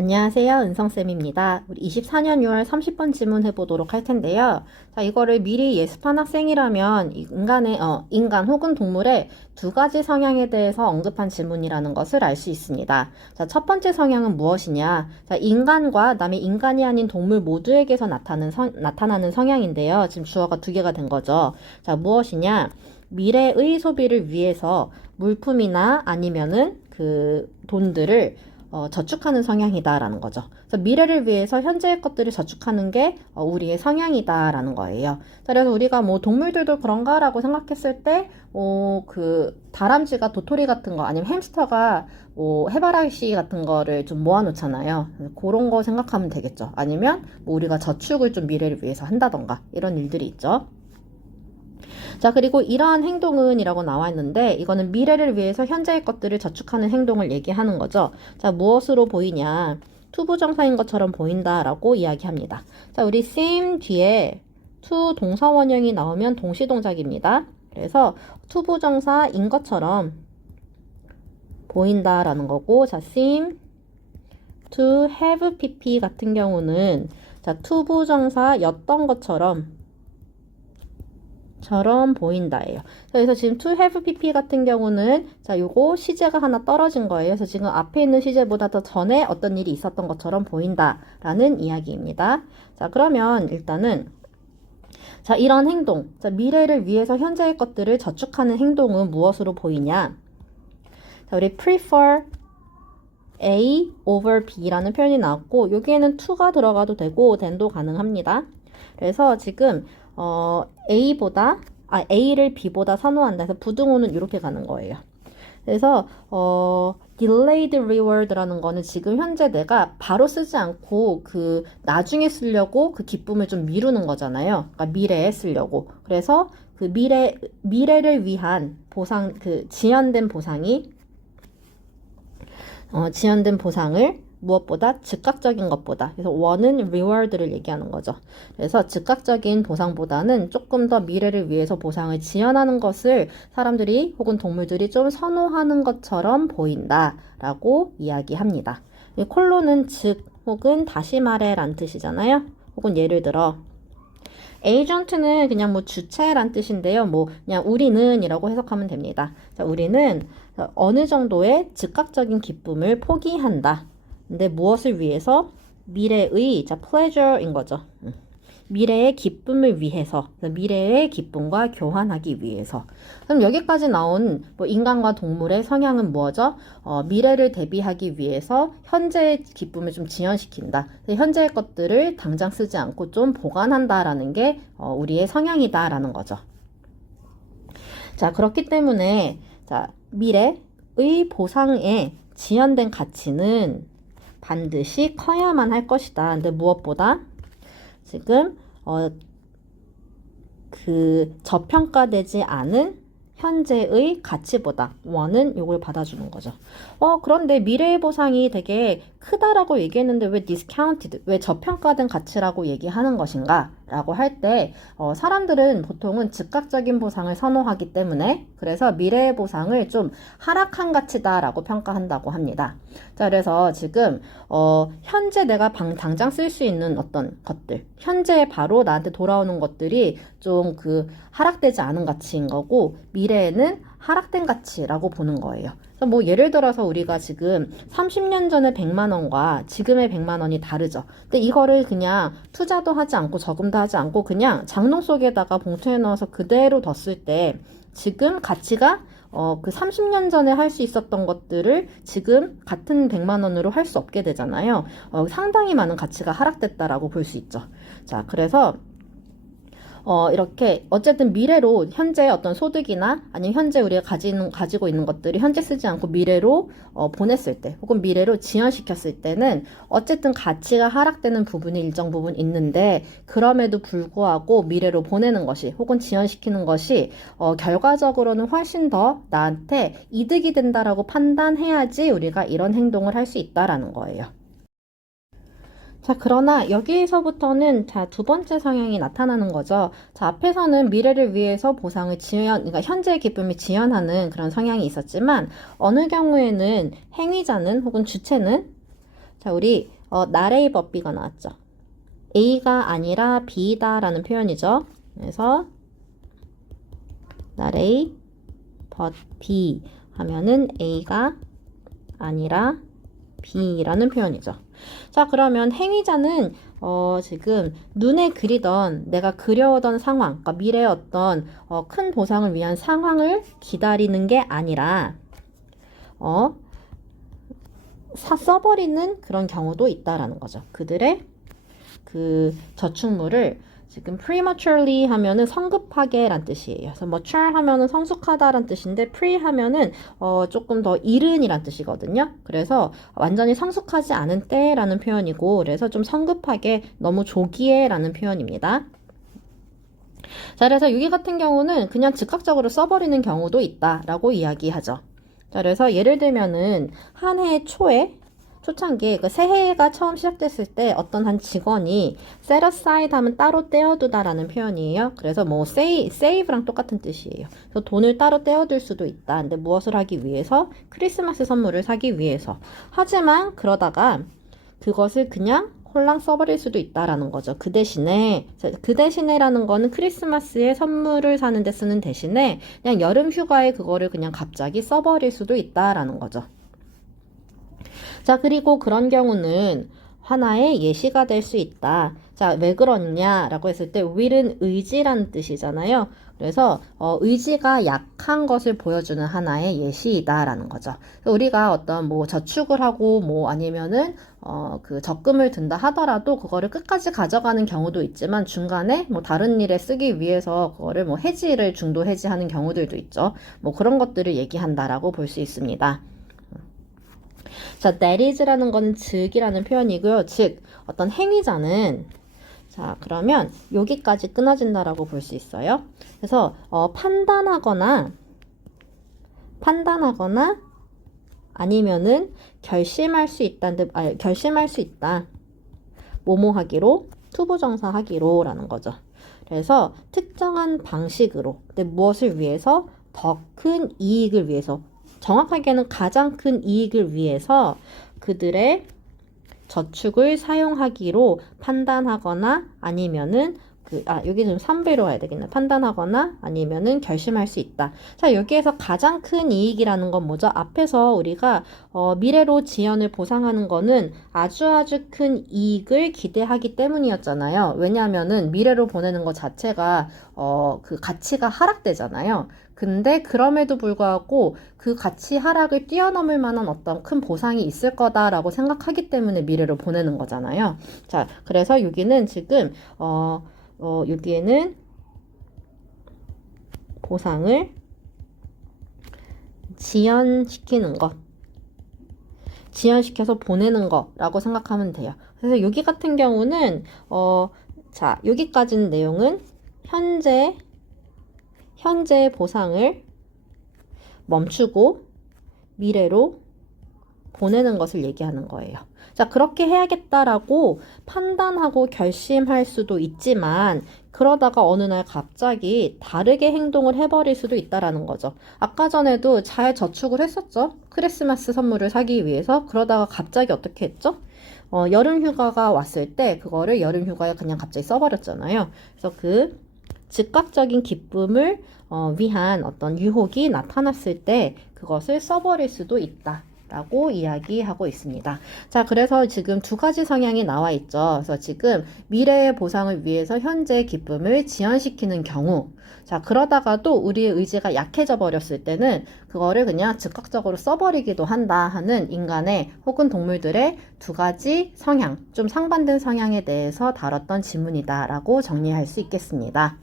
안녕하세요. 은성쌤입니다. 우리 24년 6월 30번 질문 해보도록 할 텐데요. 자, 이거를 미리 예습한 학생이라면 인간 혹은 동물의 두 가지 성향에 대해서 언급한 질문이라는 것을 알 수 있습니다. 자, 첫 번째 성향은 무엇이냐? 자, 인간과 남의 인간이 아닌 동물 모두에게서 나타나는 성향인데요. 지금 주어가 두 개가 된 거죠. 자, 무엇이냐? 미래의 소비를 위해서 물품이나 아니면은 그 돈들을 저축하는 성향이다라는 거죠. 그래서 미래를 위해서 현재의 것들을 저축하는 게 우리의 성향이다라는 거예요. 그래서 우리가 뭐 동물들도 그런가라고 생각했을 때, 그 다람쥐가 도토리 같은 거 아니면 햄스터가 해바라기 같은 거를 좀 모아놓잖아요. 그런 거 생각하면 되겠죠. 아니면 뭐 우리가 저축을 좀 미래를 위해서 한다던가 이런 일들이 있죠. 자, 그리고 이러한 행동은 이라고 나와 있는데 이거는 미래를 위해서 현재의 것들을 저축하는 행동을 얘기하는 거죠. 자, 무엇으로 보이냐? 투부정사인 것처럼 보인다라고 이야기합니다. 자, 우리 sim 뒤에 to 동사 원형이 나오면 동시동작입니다. 그래서 투부정사인 것처럼 보인다라는 거고, 자, seem to have pp 같은 경우는 자, 투부정사였던 것처럼 보인다예요. 그래서 지금 to have pp 같은 경우는 자, 요거 시제가 하나 떨어진 거예요. 그래서 지금 앞에 있는 시제보다 더 전에 어떤 일이 있었던 것처럼 보인다라는 이야기입니다. 자, 그러면 일단은 자, 이런 행동, 자, 미래를 위해서 현재의 것들을 저축하는 행동은 무엇으로 보이냐? 자, 우리 prefer A over B라는 표현이 나왔고 여기에는 to가 들어가도 되고 then도 가능합니다. 그래서 지금 A를 B보다 선호한다 해서 부등호는 이렇게 가는 거예요. 그래서 delayed reward라는 거는 지금 현재 내가 바로 쓰지 않고 그 나중에 쓰려고 그 기쁨을 좀 미루는 거잖아요. 그러니까 미래에 쓰려고. 그래서 그 미래를 위한 보상, 그 지연된 보상을 무엇보다 즉각적인 것보다, 그래서 원은 reward를 얘기하는 거죠. 그래서 즉각적인 보상보다는 조금 더 미래를 위해서 보상을 지연하는 것을 사람들이 혹은 동물들이 좀 선호하는 것처럼 보인다라고 이야기합니다. 이 콜론은 즉 혹은 다시 말해 란 뜻이잖아요. 혹은 예를 들어 agent는 그냥 뭐 주체란 뜻인데요. 뭐 그냥 우리는 이라고 해석하면 됩니다. 자, 우리는 어느 정도의 즉각적인 기쁨을 포기한다. 근데 무엇을 위해서? 미래의, 자, pleasure인 거죠. 미래의 기쁨을 위해서, 미래의 기쁨과 교환하기 위해서. 그럼 여기까지 나온 뭐 인간과 동물의 성향은 뭐죠? 미래를 대비하기 위해서 현재의 기쁨을 좀 지연시킨다. 현재의 것들을 당장 쓰지 않고 좀 보관한다라는 게 우리의 성향이다라는 거죠. 자, 그렇기 때문에 자, 미래의 보상에 지연된 가치는 반드시 커야만 할 것이다. 근데 무엇보다 지금 그 저평가되지 않은 현재의 가치보다 원은 요걸 받아주는 거죠. 그런데 미래의 보상이 되게 크다라고 얘기했는데 왜 discounted, 왜 저평가된 가치라고 얘기하는 것인가? 라고 할 때 사람들은 보통은 즉각적인 보상을 선호하기 때문에 그래서 미래의 보상을 좀 하락한 가치다라고 평가한다고 합니다. 자, 그래서 지금 현재 내가 당장 쓸 수 있는 어떤 것들, 현재 바로 나한테 돌아오는 것들이 좀 그 하락되지 않은 가치인 거고 미래에는 하락된 가치라고 보는 거예요. 그래서 뭐 예를 들어서 우리가 지금 30년 전에 100만 원과 지금의 100만 원이 다르죠. 근데 이거를 그냥 투자도 하지 않고 저금도 하지 않고 그냥 장롱 속에다가 봉투에 넣어서 그대로 뒀을 때 지금 가치가 그 30년 전에 할 수 있었던 것들을 지금 같은 100만 원으로 할 수 없게 되잖아요. 상당히 많은 가치가 하락됐다라고 볼 수 있죠. 자, 그래서 이렇게 어쨌든 미래로 현재 어떤 소득이나 아니면 현재 우리가 가지고 있는 것들이 현재 쓰지 않고 미래로 보냈을 때 혹은 미래로 지연시켰을 때는 어쨌든 가치가 하락되는 부분이 일정 부분 있는데 그럼에도 불구하고 미래로 보내는 것이 혹은 지연시키는 것이 결과적으로는 훨씬 더 나한테 이득이 된다라고 판단해야지 우리가 이런 행동을 할 수 있다라는 거예요. 자, 그러나 여기에서부터는 자, 두 번째 성향이 나타나는 거죠. 자, 앞에서는 미래를 위해서 보상을 그러니까 현재의 기쁨을 지연하는 그런 성향이 있었지만 어느 경우에는 행위자는 혹은 주체는 자, 우리 나레이 법비가 나왔죠. A가 아니라 B다 라는 표현이죠. 그래서 나레이 but B 하면은 A가 아니라 B라는 표현이죠. 자, 그러면 행위자는 지금 눈에 그리던 내가 그려오던 상황, 그러니까 미래의 어떤 큰 보상을 위한 상황을 기다리는 게 아니라 써버리는 그런 경우도 있다라는 거죠. 그들의 그 저축물을 지금 prematurely 하면은 성급하게 란 뜻이에요. 그래서 mature 하면은 성숙하다란 뜻인데 pre 하면은 조금 더 이른이란 뜻이거든요. 그래서 완전히 성숙하지 않은 때라는 표현이고, 그래서 좀 성급하게 너무 조기에라는 표현입니다. 자, 그래서 여기 같은 경우는 그냥 즉각적으로 써버리는 경우도 있다라고 이야기하죠. 자, 그래서 예를 들면은 한 해 초에 초창기에 그 새해가 처음 시작됐을 때 어떤 한 직원이 set aside 하면 따로 떼어두다라는 표현이에요. 그래서 뭐 save랑 똑같은 뜻이에요. 그래서 돈을 따로 떼어둘 수도 있다. 근데 무엇을 하기 위해서? 크리스마스 선물을 사기 위해서. 하지만 그러다가 그것을 그냥 홀랑 써버릴 수도 있다라는 거죠. 그 대신에라는 거는 크리스마스에 선물을 사는데 쓰는 대신에 그냥 여름 휴가에 그거를 그냥 갑자기 써버릴 수도 있다라는 거죠. 자, 그리고 그런 경우는 하나의 예시가 될 수 있다. 자, 왜 그러냐라고 했을 때 will은 의지라는 뜻이잖아요. 그래서 의지가 약한 것을 보여주는 하나의 예시이다라는 거죠. 우리가 어떤 뭐 저축을 하고 뭐 아니면은 그 적금을 든다 하더라도 그거를 끝까지 가져가는 경우도 있지만 중간에 뭐 다른 일에 쓰기 위해서 그거를 뭐 중도 해지하는 경우들도 있죠. 뭐 그런 것들을 얘기한다라고 볼 수 있습니다. 자, that is라는 건 즉이라는 표현이고요. 즉, 어떤 행위자는 자, 그러면 여기까지 끊어진다라고 볼 수 있어요. 그래서 판단하거나 아니면은 결심할 수 있다. 뭐뭐 하기로, 투부정사 하기로라는 거죠. 그래서 특정한 방식으로, 근데 무엇을 위해서? 더 큰 이익을 위해서, 정확하게는 가장 큰 이익을 위해서 그들의 저축을 사용하기로 판단하거나 아니면은 여기 좀 3배로 와야 되겠네. 판단하거나 아니면은 결심할 수 있다. 자, 여기에서 가장 큰 이익이라는 건 뭐죠? 앞에서 우리가 미래로 지연을 보상하는 거는 아주 큰 이익을 기대하기 때문이었잖아요. 왜냐하면은 미래로 보내는 것 자체가 그 가치가 하락되잖아요. 근데 그럼에도 불구하고 그 가치 하락을 뛰어넘을 만한 어떤 큰 보상이 있을 거다라고 생각하기 때문에 미래로 보내는 거잖아요. 자, 그래서 여기는 지금 여기에는 보상을 지연시켜서 보내는 거라고 생각하면 돼요. 그래서 여기 같은 경우는 자, 여기까지는 내용은 현재의 보상을 멈추고 미래로 보내는 것을 얘기하는 거예요. 자, 그렇게 해야겠다라고 판단하고 결심할 수도 있지만 그러다가 어느 날 갑자기 다르게 행동을 해버릴 수도 있다라는 거죠. 아까 전에도 잘 저축을 했었죠. 크리스마스 선물을 사기 위해서. 그러다가 갑자기 어떻게 했죠? 여름 휴가가 왔을 때 그거를 여름 휴가에 그냥 갑자기 써버렸잖아요. 그래서 그 즉각적인 기쁨을 위한 어떤 유혹이 나타났을 때 그것을 써버릴 수도 있다. 라고 이야기하고 있습니다. 자, 그래서 지금 두 가지 성향이 나와 있죠. 그래서 지금 미래의 보상을 위해서 현재의 기쁨을 지연시키는 경우, 자, 그러다가도 우리의 의지가 약해져 버렸을 때는 그거를 그냥 즉각적으로 써버리기도 한다 하는 인간의 혹은 동물들의 두 가지 성향, 좀 상반된 성향에 대해서 다뤘던 지문이다 라고 정리할 수 있겠습니다.